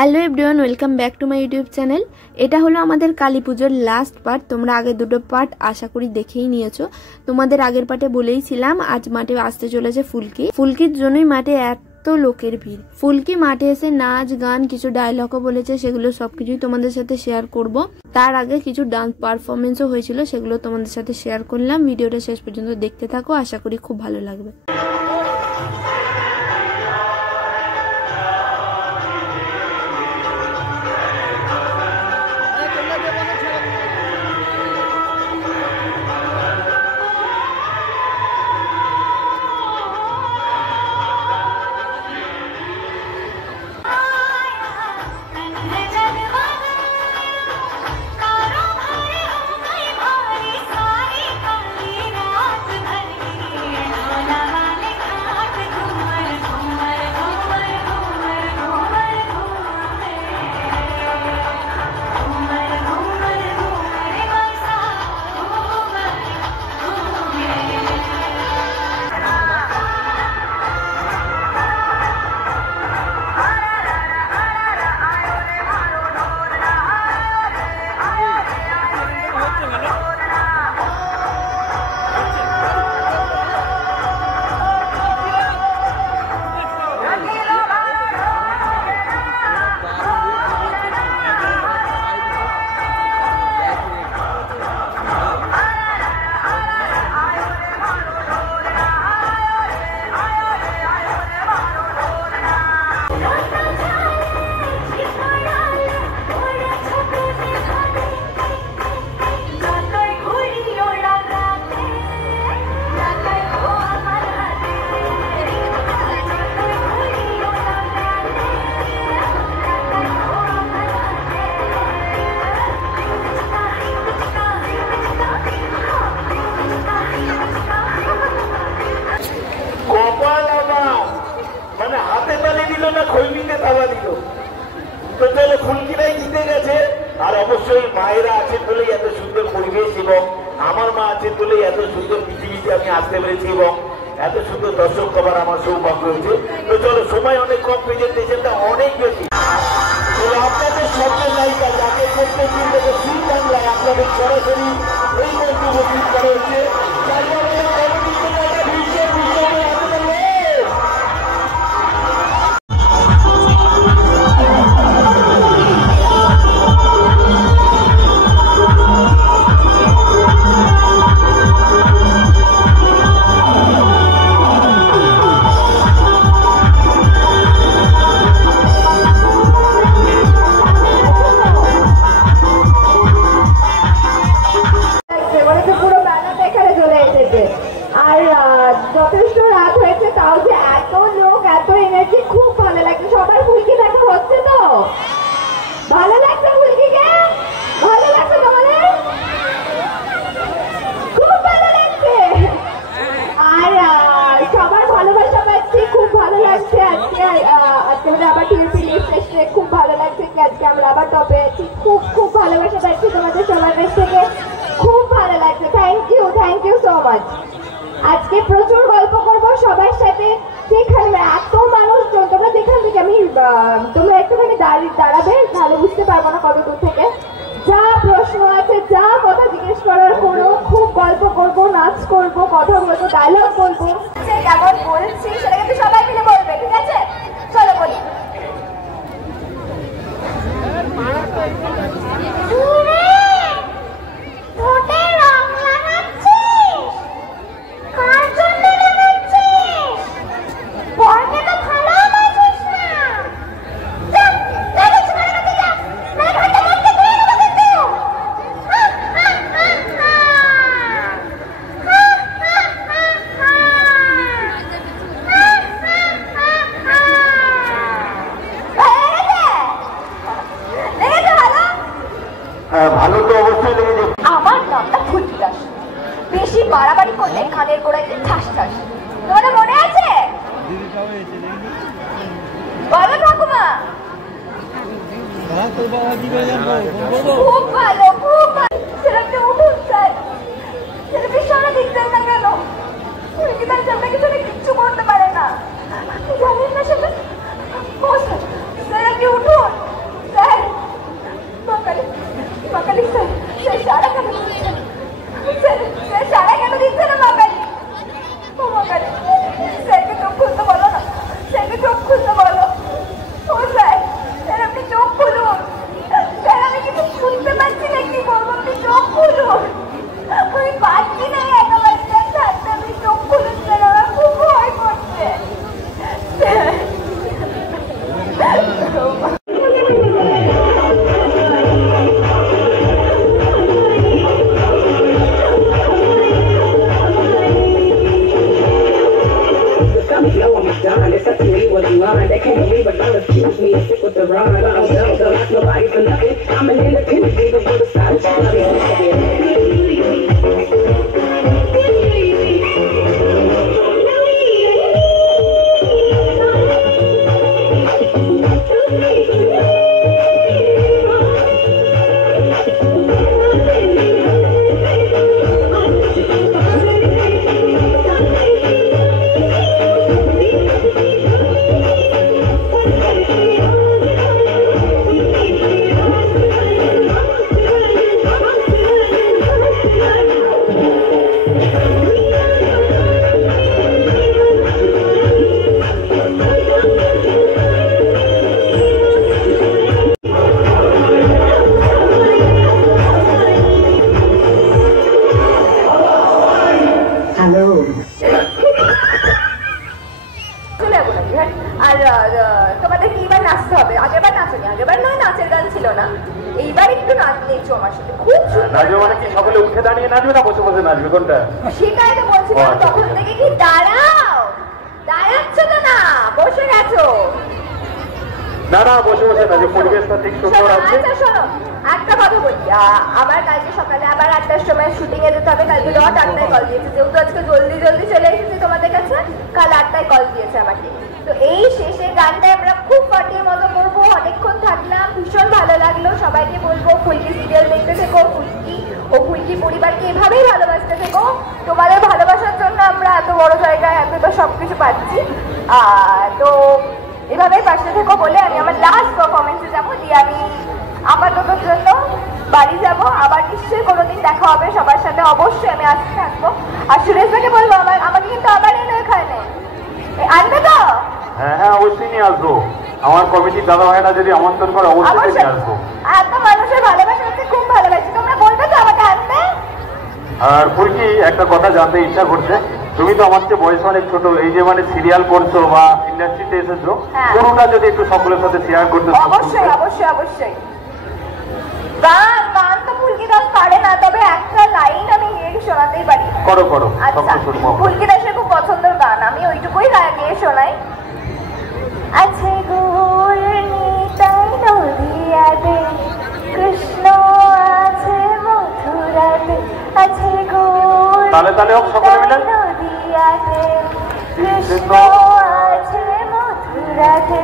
Hello everyone, welcome back to my YouTube channel. এটা হলো আমাদের কালী পুজোর লাস্ট পার্ট। তোমরা আগের দুটো পার্ট আশা করি দেখেই নিয়েছো। তোমাদের আগের পার্টে বলেইছিলাম আজ মাঠে আসতে চলেছে ফুলকি। ফুলকির জন্যই মাঠে এত লোকের ভিড়। ফুলকি মাঠে এসে নাচ গান কিছু ডায়লগও বলেছে, সেগুলো সবকিছুই তোমাদের সাথে শেয়ার করব। তার আগে কিছু ডান্স পারফরমেন্সও হয়েছিল, সেগুলো তোমাদের সাথে শেয়ার করলাম। ভিডিওটা শেষ পর্যন্ত দেখতে থাকো, আশা করি খুব ভালো লাগবে। তো চলো ফুলকিরাই জিতে গেছে। আর অবশ্যই মায়েরা আছেন বলেই এত সুন্দর পরিবেশ এবং আমার মা আছেন বলেই এত সুন্দর পৃথিবীতে আমি আসতে পেরেছি এবং এত সুন্দর দর্শক পাবার আমার সৌভাগ্য হয়েছে। তো চলো, সময় অনেক কম, প্রেজেন্টেশনটা অনেক বেশি। আপনাদের স্বপ্নের নায়িকা যাকে প্রত্যেক দিন থেকে ফিল্ম বাংলায় আপনাদের সরাসরি এই মঞ্চে উপস্থিত করা হচ্ছে। যথেষ্ট রাত হয়েছে, তাও যে এত লোক, এত এনার্জি, খুব ভালো লাগছে। সবার ফুলকি দেখা হচ্ছে তো? ভালো লাগছে ফুলকিকে? ভালো লাগছে তোমাদের? খুব ভালো লাগছে। আর সবার ভালোবাসা পাচ্ছি, খুব ভালো লাগছে। আজকে আবার টিভি এসে খুব ভালো লাগছে কি আজকে আমরা আবার টপে আছি। খুব খুব ভালোবাসা পাচ্ছি তোমাদের সবার কাছ থেকে, খুব ভালো লাগছে। Thank you so much. আজকে প্রচুর গল্প করবো সবার সাথে। সেখানে এত মানুষজন, তোমরা যেখান থেকে তোমরা একটুখানি দাঁড়াবে, তাহলে বুঝতে পারবো না কত দূর থেকে। যা প্রশ্ন আছে, যা কথা জিজ্ঞেস করার করো। খুব গল্প করবো, নাচ করবো, কথা বলবো, ডায়লগ বলবো। কেমন বলছি সেটা কিন্তু সবাই মিলে বলবে, ঠিক আছে? চলো বলি। ভালো তো অবশ্যই লেগেছে। আমার নামটা ফুলকি দাস। বেশি বাড়াবাড়ি করলে কানের গোড়ায় ঠাস ঠাস। তোমাদের মনে আছে? বলো ঠাকুমা। খুব ভালো, খুব ভালো। ছেলেটা উঠুন চাই, ছেলে বিশালা দেখতে না কেন? ফুলকি দাস আপনাকে কিচ্ছু করতে পারে না, জানেন না সেটা? ছেলেটা উঠুন। done. It's up to me what you want. They can't believe but don't refuse me. Stick with the run. I don't ask nobody for nothing. I'm an independent leader with a side of তোমাদের কি এবার নাচতে হবে? আগেরবার নাচেনি, আগেরবার নয় নাচের গান ছিল না, এইবার একটু নেচো আমার সাথে। খুব নাচবে মানে কি সকলে উঠে দাঁড়িয়ে নাচবে না বসে বসে নাচবে কোনটা? সেটাই তো বলছিলাম তখন থেকে। কি দাঁড়াও, দাঁড়াচ্ছ তো না, বসে গেছো? না না বসে বসে নাচবে, পরিবেশটা ঠিক সুন্দর আছে। আচ্ছা শোনো একটা কথা বলি, আবার কালকে সকালে আবার 8টার সময় শুটিং এ যেতে হবে। কালকে ডট 8টায় কল দিয়েছে, যেহেতু আজকে জলদি জলদি চলে এসেছি তোমাদের কাছে, কাল 8টায় কল দিয়েছে আমাকে। তো এই শেষে গানটায় আমরা খুব ফাটিয়ে মজা করবো, অনেকক্ষণ থাকলাম, ভীষণ ভালো লাগলো। সবাইকে বলবো ফুলকি সিরিয়াল দেখতে থেকো, ফুলকি ও ফুলকি পরিবারকে এভাবেই ভালোবাসতে থেকো। তোমাদের ভালোবাসার জন্য আমরা এত বড় জায়গায় এতটা সবকিছু পাচ্ছি, তো এভাবেই পাশে থেকো বলে আমি আমার লাস্ট পারফরমেন্সে যাবো, দিয়ে আমি আপাততর জন্য বাড়ি যাব। আবার নিশ্চয়ই কোনোদিন দেখা হবে সবার সাথে, অবশ্যই আমি আসতে থাকবো। আর সুরেশদাকে বলবো আমাকে কিন্তু আবার এনে এখানে আনবে তো? হ্যাঁ হ্যাঁ অবশ্যই নিয়ে আসবো, আমার কমিটির দাদা ভাইরা যদি আমন্ত্রণ করে অবশ্যই নিয়ে আসবো। এত মানুষের ভালোবাসা হচ্ছে, খুব ভালোবাসি, তোমরা বলবে তো আমাকে আনবে? আর ফুলকি একটা কথা জানতে ইচ্ছা করছে, তুমি তো আমার চেয়ে বয়স অনেক ছোট, এই যে মানে সিরিয়াল করছো বা ইন্ডাস্ট্রিতে এসেছো, পুরোটা যদি একটু সকলের সাথে শেয়ার করতে। অবশ্যই অবশ্যই অবশ্যই। গান গান তো ফুলকি দাস পারে না, তবে একটা লাইন আমি গিয়ে শোনাতেই পারি। করো করো। আচ্ছা, ফুলকি দাসের খুব পছন্দের গান, আমি ওইটুকুই গিয়ে শোনাই। আছে গুড় নিতাই নদিয়াতে, কৃষ্ণ আছে মথুরাতে, আছে গুড় নদিয়াতে, কৃষ্ণ আছে মথুরাতে,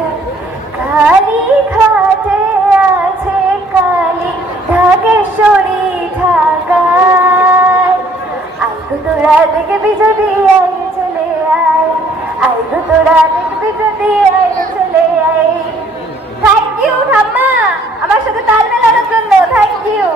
কালী ঘাটে আছে কালী, ঢাকেশ্বরী ঢাকায়। আই গো তোরা দেখবি যদি আই চলে আয়, আই গো তোরা দেখবি যদি আই চলে আয়। থ্যাংক ইউ ঠাম্মা আমার সাথে তাল মেলানোর জন্য, থ্যাংক ইউ।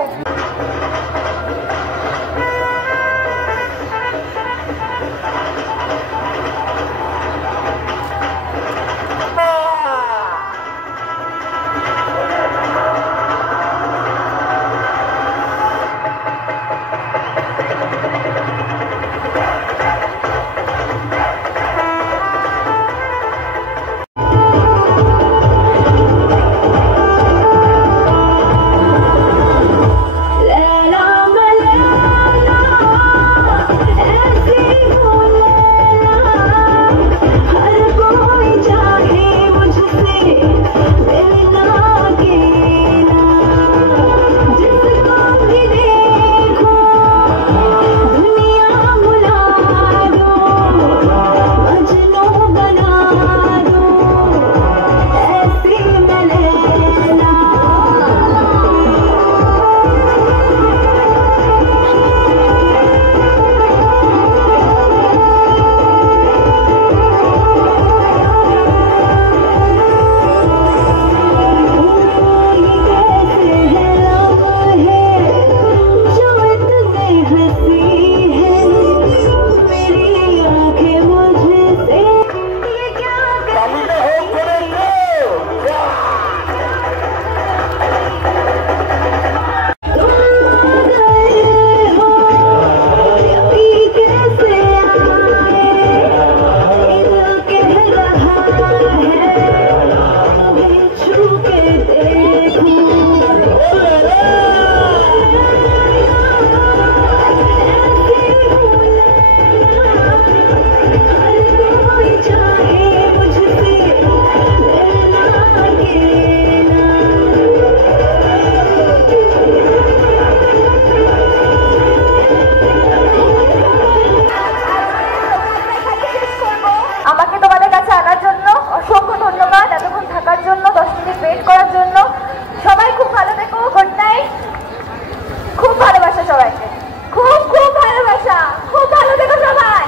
খুব ভালোবাসা সবাইকে, খুব খুব ভালোবাসা, খুব ভালো থেকো সবাই।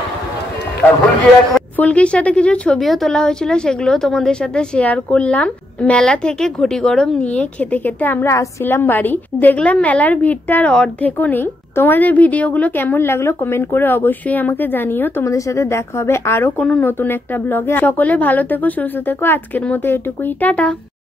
ফুলকির সাথে কিছু ছবিও তোলা হয়েছিল, সেগুলো তোমাদের সাথে শেয়ার করলাম। মেলা থেকে ঘটি গরম নিয়ে খেতে খেতে আমরা আসছিলাম বাড়ি। দেখলাম মেলার ভিড়টা আর অর্ধেকও নেই। তোমাদের ভিডিওগুলো কেমন লাগলো কমেন্ট করে অবশ্যই আমাকে জানিও। তোমাদের সাথে দেখা হবে আরো কোনো নতুন একটা ব্লগে। সকলে ভালো থেকো, সুস্থ থেকো। আজকের মতো এটুকুই, টাটা।